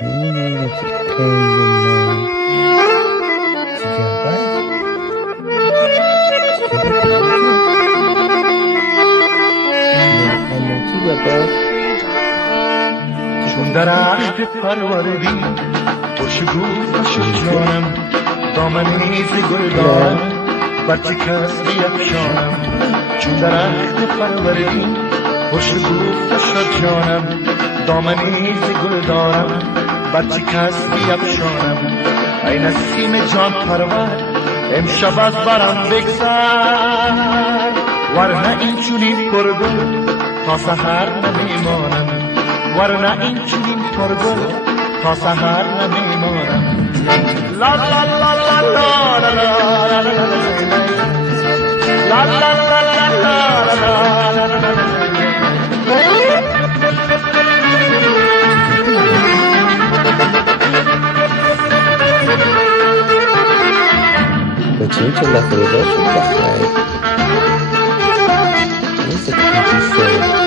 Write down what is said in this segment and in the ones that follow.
می‌بینی که خیلی من چیکار باید چی بابا چون درخت پروردی خوشگو خوش جانم دامنی ز گل دارم بر چه کس بیفشانم چون درخت پروردی خوشگو خوش جانم دامنی ز گل دارم بر چه کس بیفشانم ای نسیم جان پرور امشب از برم بگذر ورنه این چنین پرگل تا سحر نمیمانم ورنه این چنین پرگل تا سحر نمیمانم لا لا لا لا لا لا لا لا لا لا لا لا Почему ты находишь плохая? Не закрути ссору.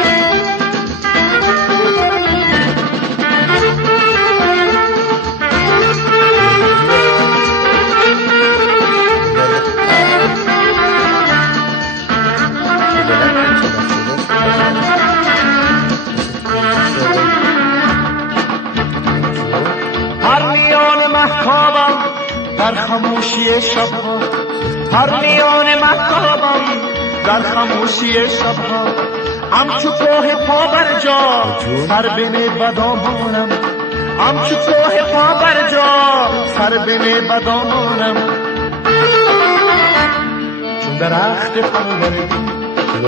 هر میان مهتابم در خاموشی شبها هر میان مهتابم در خاموشی شبها همچو کوه پا بر جا سر بین بدامانم همچو کوه پا بر جا سر بین بدامانم چون درخت پروردی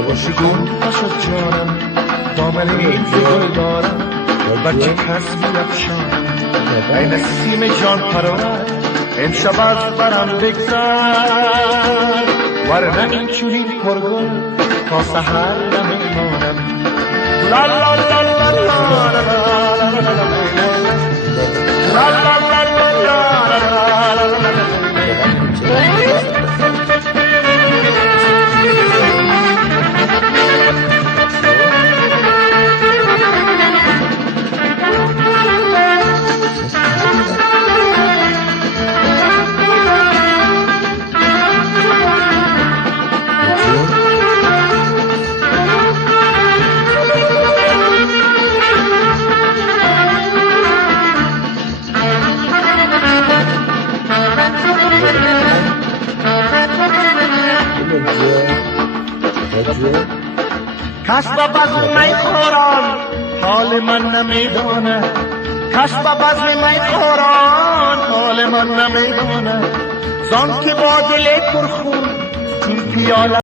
خوشگون خوش جانم دامنی ز گل دارم بچه کس بیفشانم ای نسیم جان پرور امشب از برم بگذر ورنه این چنین پرگل تا سحر نمیمانم لا لا لا لا لا لا لا لا لا کس با بزم می خوران حال من نمیدانه کس با بزم می خوران حال من نمیدانه زان که با دل پرخون چون پیاله